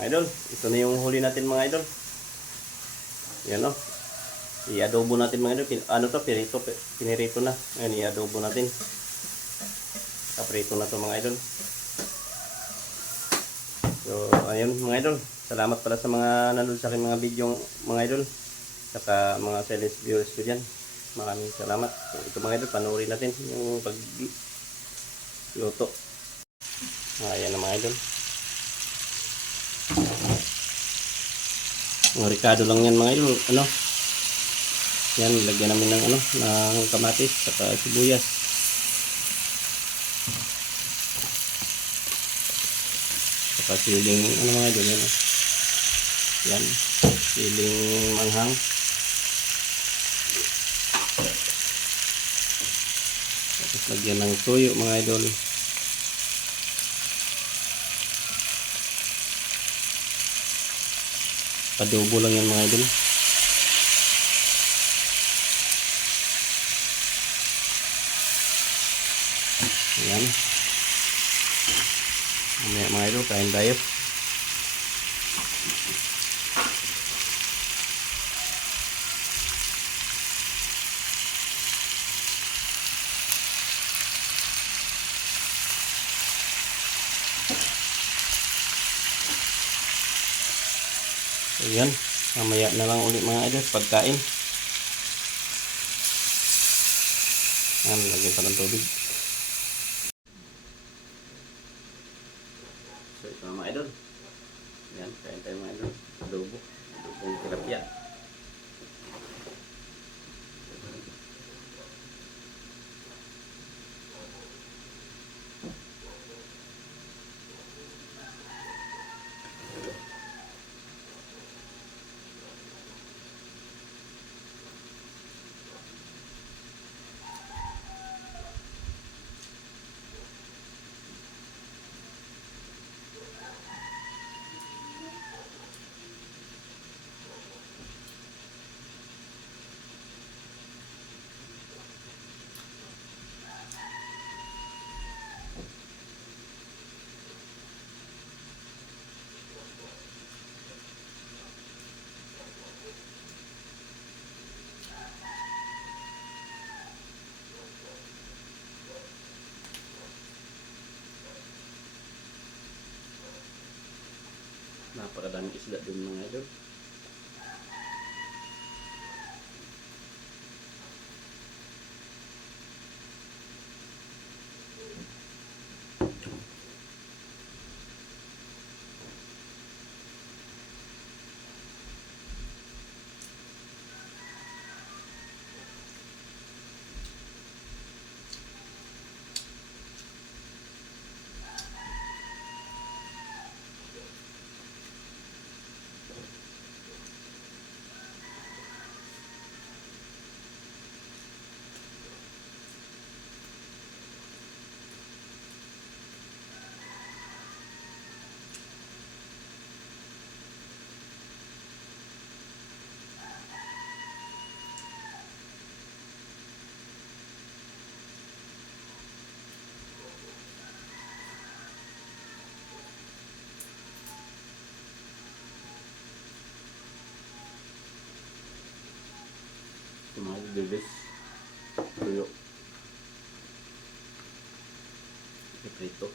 Mga idol, ito na yung huli natin mga idol. Yan o. I-adobo natin mga idol. Ano to? Pinirito na. Ngayon i-adobo natin. Kaprito na to mga idol. So, ayun mga idol. Salamat pala sa mga nanood sa akin mga video mga idol. Saka mga silent viewers ko dyan. Maraming salamat. So, ito mga idol, panoorin natin yung pagluto. Ayan na mga idol. Mga ricado lang yan mga idol. Ano? Yan, lagyan namin ng ng kamatis saka sibuyas. Saka siling mga idol yan. Yan, siling manghang. Tapos lagyan ng toyo mga idol. Adobo lang yan mga idol. Ayan. Mamaya mga idol, kain tayo. Ayan, mamaya na lang ulit mga idol pagkain. Ayan, lagyan pa ng tubig. So ito mga idol. Ayan, kain tayo mga idol. Adobo. Adobong tilapia. Napakadaming isda dun mga idol. Mga dilis. Tuyo. Iprito.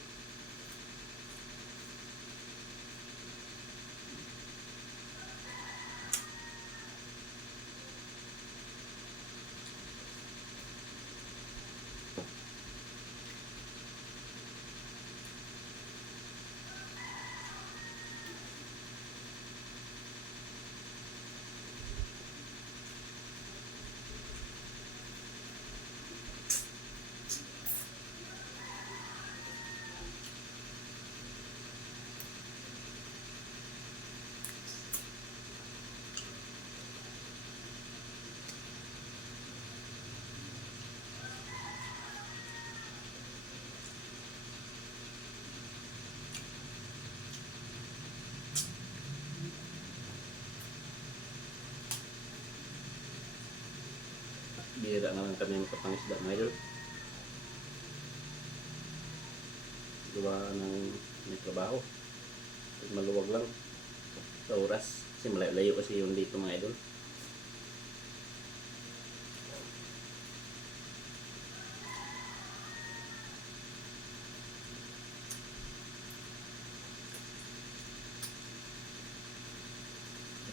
Bihira na lang kami makapangisda mga idol. Gawa ng may trabaho. Maluwag lang. sa oras. Kasi malayo kasi yung dito mga idol.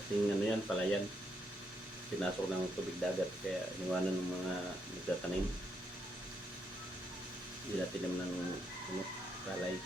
Kasi ano yan, palayan. Pinasok ng tubig dagat kaya iniwanan ng mga nagtatanim. Hindi na tinim ng ano, palay.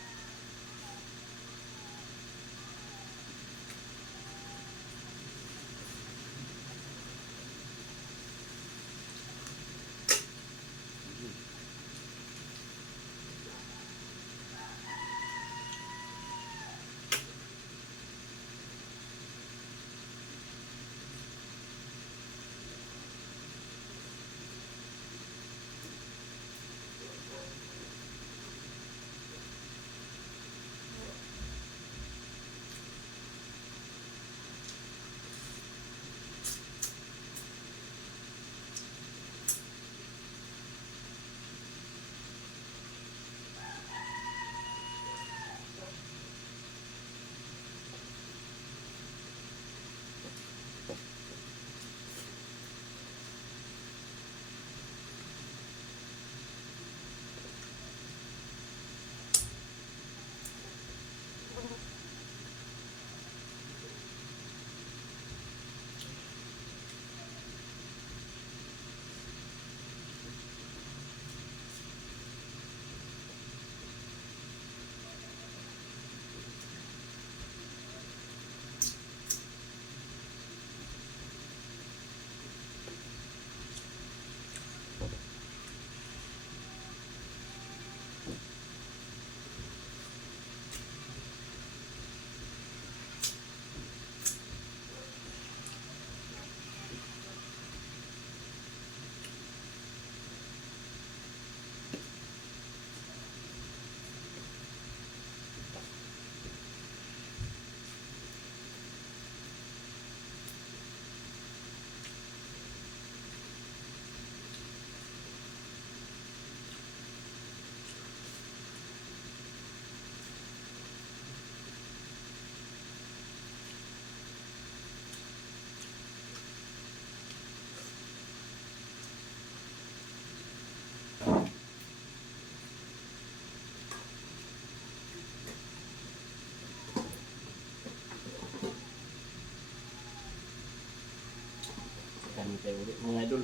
Kanin tayo ulit mga idol.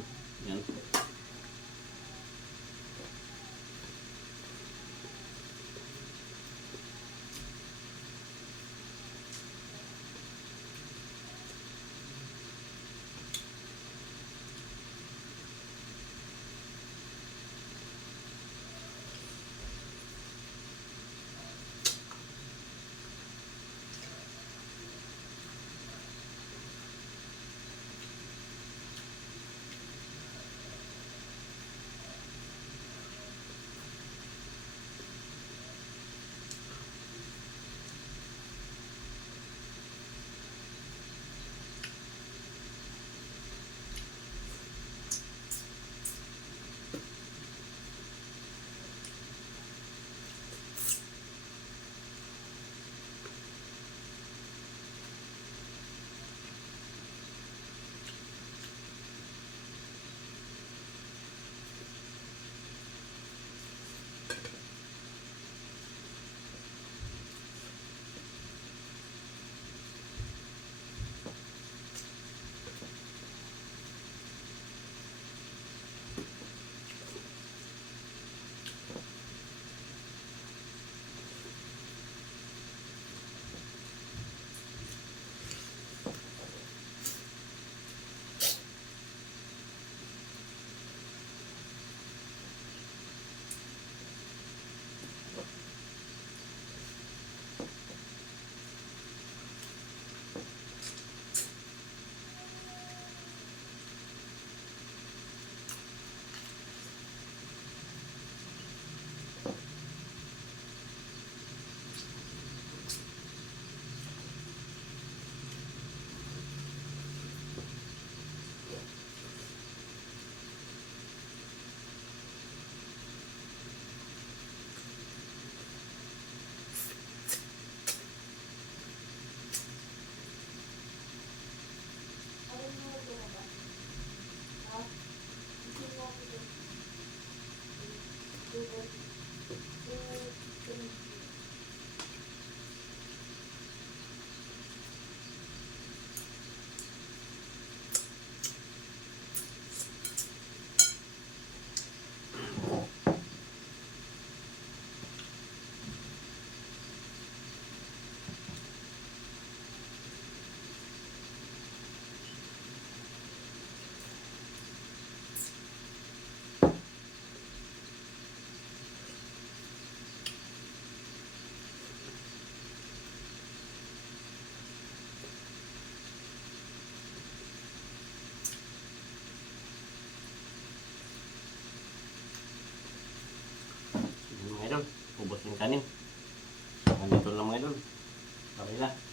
Yan. Sige mga idol, ubos yung kanin. Ganito lang mga idol. Okay na.